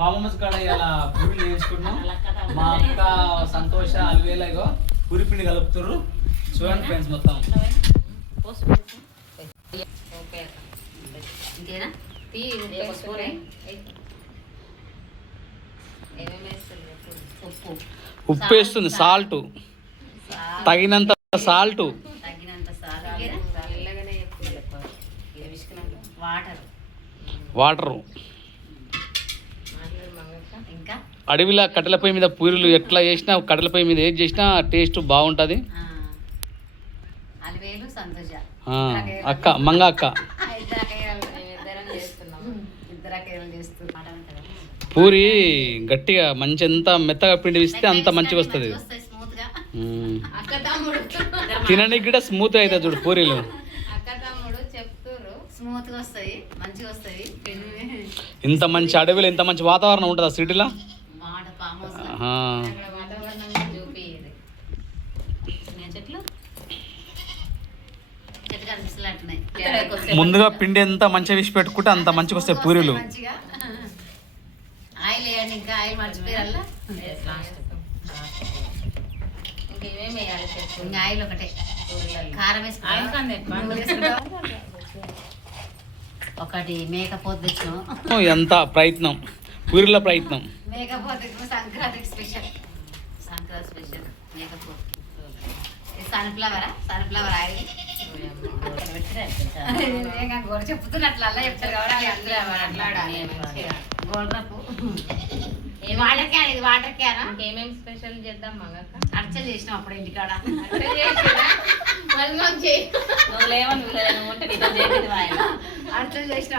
Farm house కాడ ఇలా పూరీలు వేసుకున్నాం. మా అక్క సంతోష అలివేలాగో పూరి పిండి కలుపుతారు. చూడండి ఫ్రెండ్స్ మొత్తం. ఉప్పు వేస్తుంది, సాల్ట్ తగినంత సాల్ట్, వాటరు. అడవిలో కట్టెల పొయ్యి మీద పూరీలు ఎట్లా చేసినా, కట్టెల పొయ్యి మీద ఏది చేసినా టేస్ట్ బాగుంటుంది. అక్క మంగ అక్క పూరి గట్టిగా మంచి ఎంత మెత్తగా పిండి ఇస్తే అంత మంచిగా వస్తుంది. తినడానికి కూడా స్మూత్ అవుతుంది చూడు పూరీలు. ఇంత మంచి అడవిలో ఇంత మంచి వాతావరణం ఉంటుంది సిటీలో. ముందుగా పిండి ఎంత మంచిగా వేసి పెట్టుకుంటే అంత మంచిగా వస్తాయి పూరీలు. ఒకటి మేకపోతే తెచ్చినాం. ఎంత ప్రయత్నం, పూరీల ప్రయత్నం. మేకపోతే సంక్రాంతికి స్పెషల్, సంక్రాంతి స్పెషల్ మేకపోతే. సన్ఫ్లవర్ ఆయిల్ చెప్తున్నట్లు అలా చెప్తారు కాబట్టి గోల్రప్పు వాటర్ క్యాన్, ఇది వాటర్ క్యాన్. ఏమేమి స్పెషల్ చేద్దాం మగక్క? అర్చలు చేసినాం అప్పుడు ఇంటికాడ. అర్చలు చేసినాం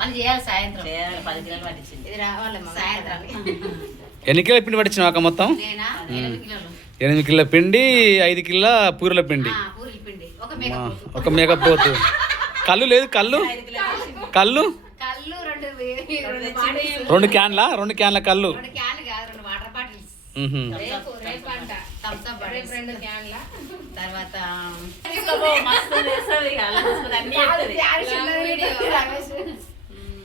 మళ్ళీ చేయాలి సాయంత్రం. 10 కిలోలు పట్టించింది. ఇది రావాలి సాయంత్రం. ఎన్ని కిలోల పిండి పట్టించిన అక్క మొత్తం? 8 కిలోల పిండి, 5 కిలోల పూరీల పిండి, ఒక మేకపోతు. కళ్ళు లేదు, కళ్ళు 2 క్యాన్ల కళ్ళు. తర్వాత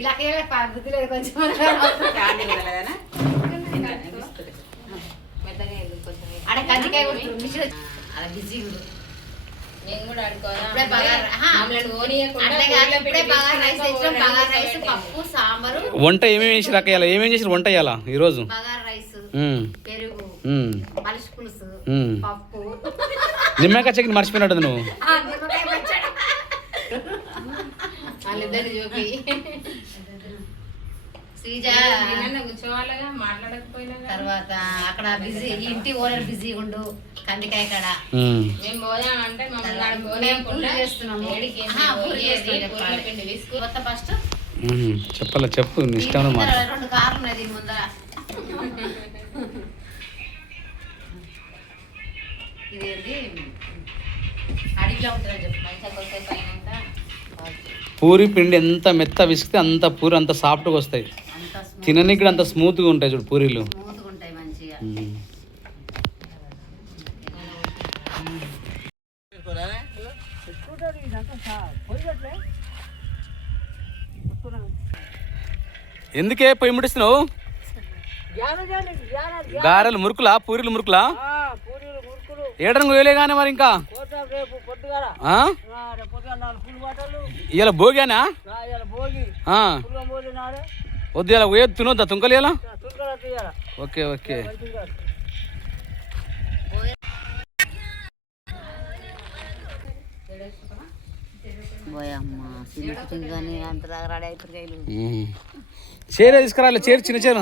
ఇలా బుద్ధి లేదు కొంచెం. అక్కడ కందికాయ అలా బిజీ పప్పు సాంబారు. వంట ఏమేమి చేసి రకాల ఏమేమి చేసి వంట ఇవ్వాలా ఈరోజు? బగారా రైస్, పెరుగు, మలిషి పులుసు, పప్పు, నిమ్మకాయ చట్నీ మర్చిపోయినట్టు నువ్వు. వాళ్ళిద్దరు చూపి తర్వాత అక్కడ బిజీ, ఇంటి ఓనర్ బిజీ ఉండు కందికాయ కాడ. ఫస్ట్ చెప్పాలా చెప్పు, ఇష్టం. 2 కార్లు ఉన్నాయి దీని ముందర. ఇదేంటి అడిగిలో ఉంటుందని చెప్పి మంచిగా కొద్దిసేపు పైన పూరి పిండి ఎంత మెత్త విసికితే అంత పూరి అంత సాఫ్ట్గా వస్తాయి. తిననీకి కూడా అంత స్మూత్గా ఉంటాయి చూడు పూరీలు. ఎందుకే పొయ్యి ముడిస్తున్నావు? గారెలు మురుకులా, పూరీలు మురుకులా? ఏడరంగు వేయలే కానీ మరి ఇంకా ఇలా భోగానా? వద్దు ఇలా వేయద్దు, తినొద్దా తుంకలు ఇలా? Okay okay. చీర తీసుకురాలి, చీర చిన్న చీర.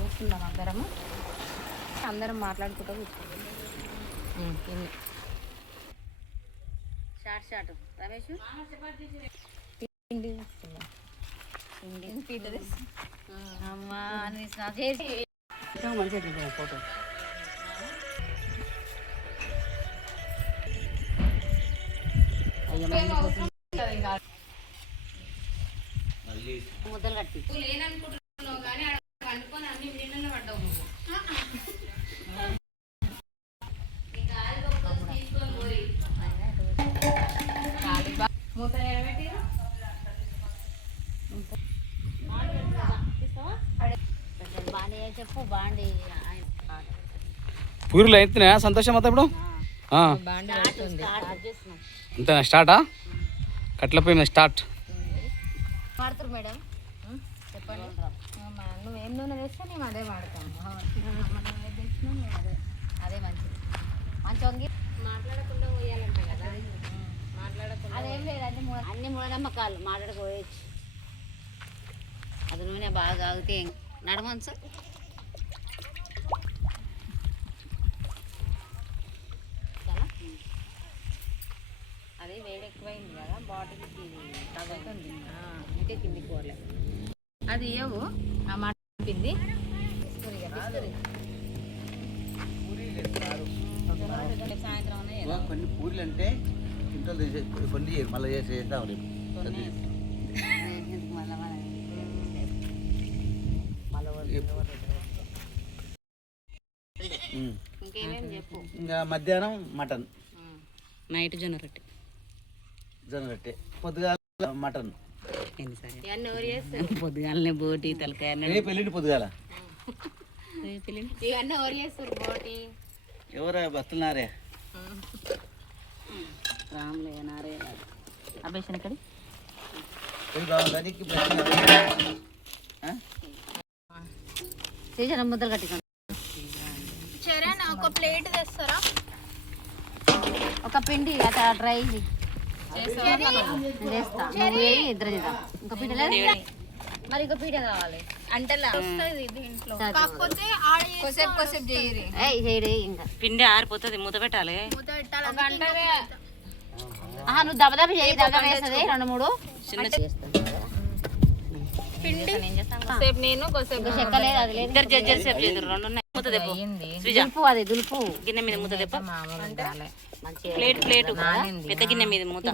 కూర్చుందాం అందరం మాట్లాడుకుంటూ కూర్చుందాం. షార్ట్ రమేష్ అమ్మా మంచిగా ఫోటో ముద్దలు కట్టి లేననుకుంటున్నావు కానీ వండుకొని అన్ని నీళ్ళలో పడ్డావు నువ్వు. మూత ఎడబెట్టి బాండి చెప్పు బాండి పూరీలు అవుతున్నాయా సంతోషం మొత్తం ఇప్పుడు అంతేనా స్టార్టా కట్లపోయిన స్టార్ట్ వాడతారు మేడం చెప్పండి. నువ్వు ఏం నూనె తెస్తే మేము అదే వాడతాము. మనం ఏది తెచ్చినా మేము అదే మంచిది. మంచి వంగి మాట్లాడకుండా పోయాలంట కదా. మాట్లాడకుండా అదేం లేదు అన్ని మూఢనమ్మకాలు మాట్లాడుకోవచ్చు. అది నూనె బాగా ఆగితే నడమంచు అది వేడి ఎక్కువైంది కదా, బాటిల్కి తగ్గుతుంది. ఇంటే కింది కూరలే అది ఇవ్వవు ఆ మాట పిండి సాయంత్రం కొన్ని పూరీలు అంటే ఇంట్లో కొన్ని మళ్ళీ చేద్దాం ఇంకేమేమి చెప్పు. ఇంకా మధ్యాహ్నం మటన్, నైట్ జొన్న రొట్టె, పొద్దుగాల మటన్, పొద్దుగాలనే బోటి తలకాయ పెళ్ళిండి పొద్దుగాల ఇవన్నీ ఎవరు చేస్తారు బోటి ఎవరా బస్తున్నారే రాములే నారే అభేషన్ ఇక్కడ చేసిన ముద్దలు కట్టుకోండి. ఒక ప్లేట్ తెస్తారా? ఒక పిండి అట్లా డ్రై చేస్తా ఇద్దరు చేద్దాం. ఇంకో పీట లేదు మరి ఇంకో పీట కావాలి అంటే దీంట్లో కాకపోతే కొసేపు చేయరు. చేయడే ఇంకా పిండి ఆరిపోతుంది, మూత పెట్టాలి. నువ్వు దబదబ చేయి, దబదబ వేస్తుంది 2-3 పిండి నేను కొసేపు చెక్కలేదు అది లేదు. ఇద్దరు జడ్జెస్ సేపు చేద్దరు, 2 ఉన్నాయి. మూత తెప్పు దులుపు, అది దులుపు గిన్నె మీద మూత తెప్పు. మంచిగా ప్లేట్ పెద్ద గిన్నె మీద మూత.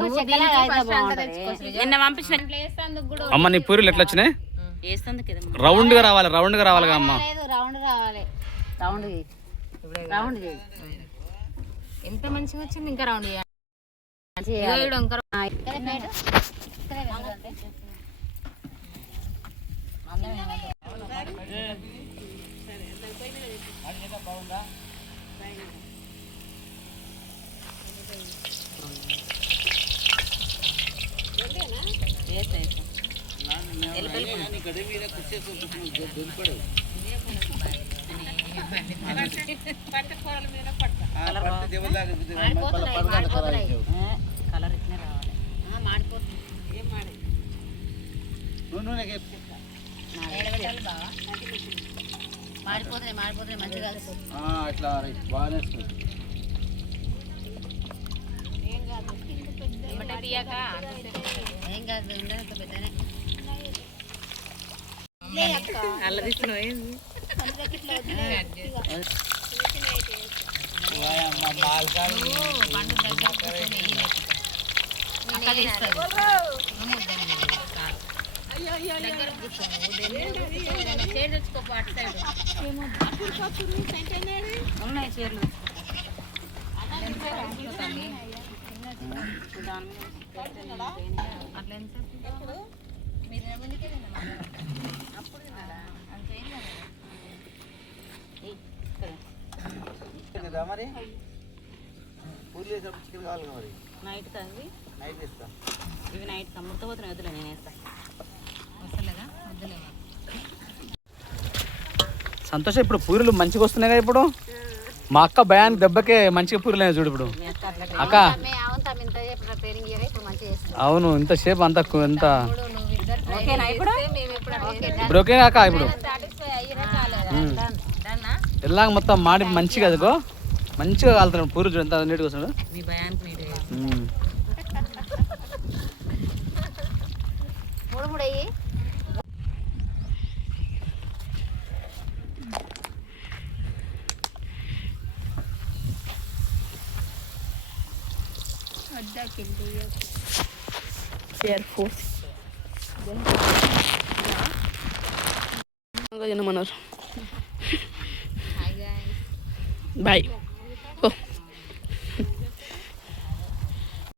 నిన్న పంపించిన అమ్మ నీ పూరీలు ఎట్లా వచ్చినాయి? వేస్తుంది కదా రౌండ్ గా రావాలి, రౌండ్ గా రావాలి అమ్మ. రౌండ్ రావాలి, రౌండ్ రౌండ్ చేయి. ఎంత మంచిగా వచ్చింది. ఇంకా రౌండ్ చేయాలి. కలర్ ఇట్నే రావాలి. మాడిపోతున్నాయి మంచిగా అట్లా బాగానే ఏం కాదు ఉండదు పెద్దనే. అల్ల తీసుకున్నావు ఏంది? ఉన్నాయి చీరలు. మరి పూలు వేసినప్పుడు చికెన్ కావాలి మరి నైట్ కాదు నైట్ వేస్తా. ఇవి నైట్ కమ్ముడిపోతున్నాయి. వద్దులే నేను వేస్తా. సంతోషం ఇప్పుడు పూరీలు మంచిగా వస్తున్నాయి కదా ఇప్పుడు. మా అక్క భయానికి దెబ్బకే మంచిగా పూరీలు అయినా చూడు ఇప్పుడు. అక్క అవును ఇంతసేపు అంత ఇప్పుడు ఓకే అక్క. ఇప్పుడు ఎల్లాగ మొత్తం మాడి మంచిగా అదిగో మంచిగా కాలుతున్నాడు పూరి చూడు ఎంత నీట్గా వస్తున్నాడు. మీ భయానికి నీట్ ఎయిర్ ఫోర్స్ తినమన్నారు. బాయ్.